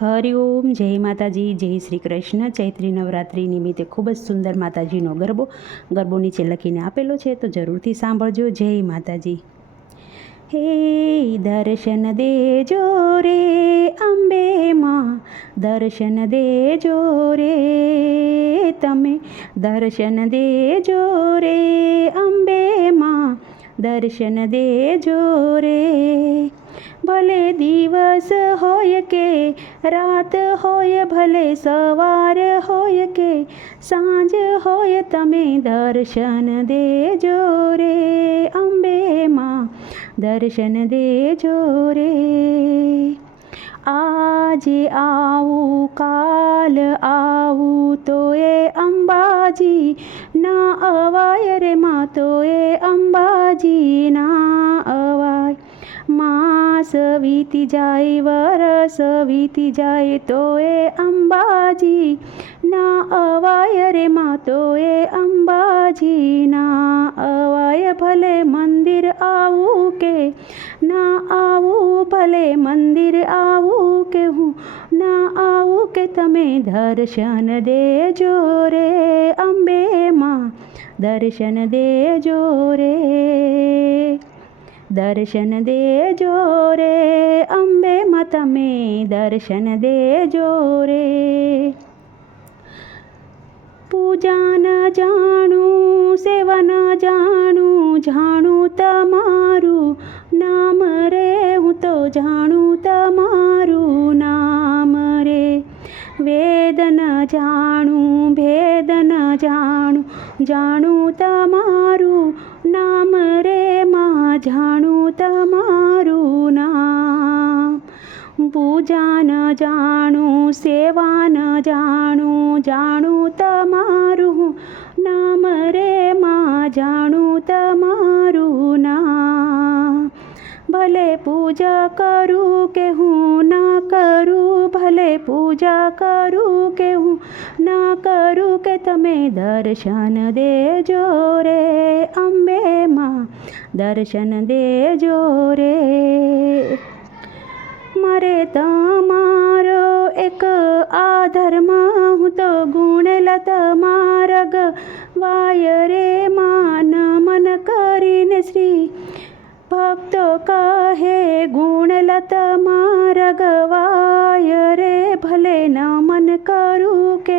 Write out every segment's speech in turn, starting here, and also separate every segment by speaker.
Speaker 1: હરિઓમ જય માતાજી, જય શ્રી કૃષ્ણ. ચૈત્રી નવરાત્રિ નિમિત્તે ખૂબ જ સુંદર માતાજીનો ગરબો ગરબો નીચે લખીને આપેલો છે, તો જરૂરથી સાંભળજો. જય માતાજી. હે દર્શન દેજો રે અંબે માં દર્શન દેજો રે તમે, દર્શન દેજો રે અંબે માં દર્શન દેજો રે ભલે દિવસ હોય કે રાત હોય, ભલે સવાર હોય કે સાંજ હોય, તમે દર્શન દેજો રે અંબે માં દર્શન દેજો રે. આજે આવું કાલ આવું તો એ અંબાજી ના અવાય રે માં તો એ અંબાજી ના વીતી જાય, વરસ વીતી જાય તો એ અંબાજી ના અવાય રે માં તો એ અંબાજી ના અવાય ભલે મંદિર આવું કે ના આવું, ભલે મંદિર આવું કે હું ના આવું કે તમે દર્શન દેજો રે અંબે માં, દર્શન દેજો રે. દર્શન દેજો રે, અંબે માં તમે દર્શન દેજો રે. પૂજા ન જાણું, સેવા ન જાણું જાણું તમારું નામ રે, હું તો જાણું તમારું નામ રે. વેદ ન જાણું, ભેદ ન જાણું જાણું તમારું નામ રે જાણું તમારું નામ. પૂજા ન જાણું, સેવા ન જાણું જાણું તમારું નામ રે માં, જાણું તમારું નામ. ભલે પૂજા કરું કે હું ના કરું પૂજા કરું કે હું ના કરું કે તમે દર્શન દેજો રે અંબે માં દર્શન દેજો રે. મારે તમારો એક આધરમાં, હું તો ગુણલત મારગ વાય રે માન મન કરીને શ્રી ભક્તો કહે, ગુણલત મારગ વાય રે, ભલે ન મન કરું કે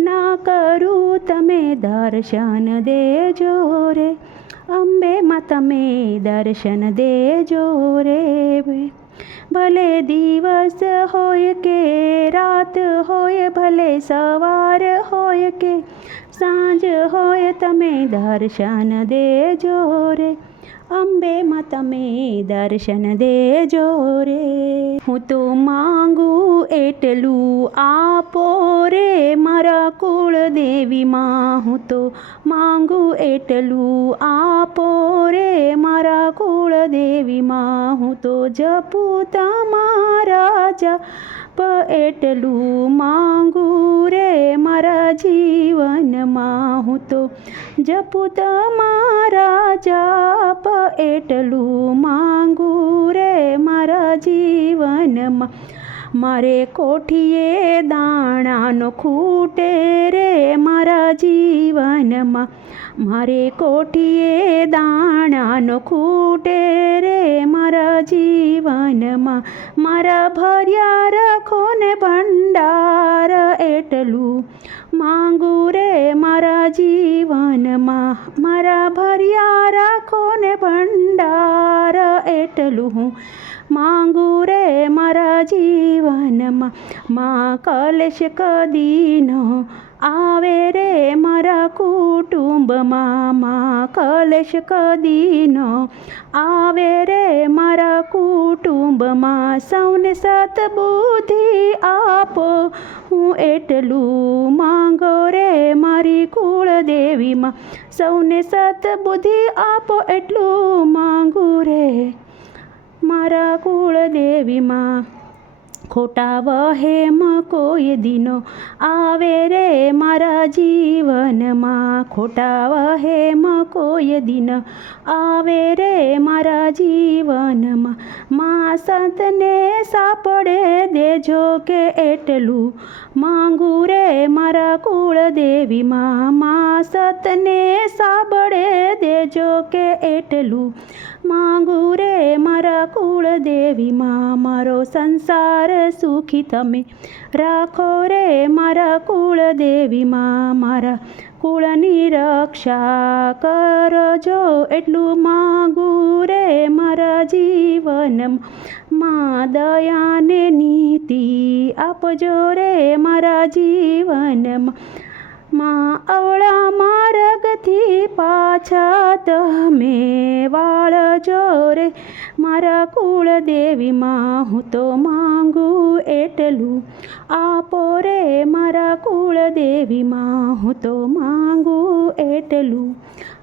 Speaker 1: ના કરું, તમે દર્શન દેજો રે, અંબે માં તમે દર્શન દેજો રે, ભલે દિવસ હોય કે રાત હોય, ભલે સવાર હોય કે સાંજ હોય તમે દર્શન દેજો રે. અંબેમાં તમે દર્શન દેજો રે. હું તો માંગુ એટલું આપો રે. મારા કુળ દેવીમાં હું તો માંગુ એટલું આપો રે. મારા કુળ દેવીમાં હું તો જપું તમારા જપ એટલું માંગુ રે મારા જીવનમાં હું તો જપું તમારા જાપ એટલું માંગુ રે મારા જીવનમાં. મારે કોઠીએ દાણાનો ખૂટે રે મારા જીવનમાં. મારે કોઠીએ દાણાનો ખૂટે રે મારા જીવનમાં. મારા ભર્યા રાખો ને ભંડાર એટલું માંગુ રે મારા જીવનમાં. મારા ભર્યા રાખો ને ભંડાર એટલું હું માંગુ રે મારા જીવનમાં માં કલેશ કદીનો આવે રે મારા કુટુંબમાં માં કલેશ કદીનો આવે રે મારા કુટુંબમાં સૌને સતબુદ્ધિ આપો હું એટલું માંગો રે મારી કુળદેવીમાં સૌને સતબુદ્ધિ આપો એટલું માંગુ રે મારા કુળદેવીમાં. ખોટા વહેમ કોઈ દિનો આવે રે મારા જીવનમાં. ખોટા વહેમ કોઈ દિન આવે રે મારા જીવનમાં. મા સંતને સાપડે દેજો કે એટલું માંગુ રે મારા કુળદેવીમાં. મા સતને સાબડે દેજો કે એટલું માંગુ રે મારા કુળદેવીમાં મારો સંસાર સુખી તમે. રાખો રે મારા કુળ દેવી માં મારા કુળની રક્ષા કરજો. એટલું માગું રે મારા જીવન મા. દયાને નીતિ આપજો રે મારા જીવનમાં માં અવળા માર્ગથી પાછા તમે વાળજો રે મારા કુળદેવીમાં હું તો માંગુ એટલું આપો રે. મારા કુળદેવીમાં હું તો માંગુ એટલું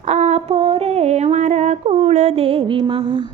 Speaker 1: આપો રે. મારા કુળદેવીમાં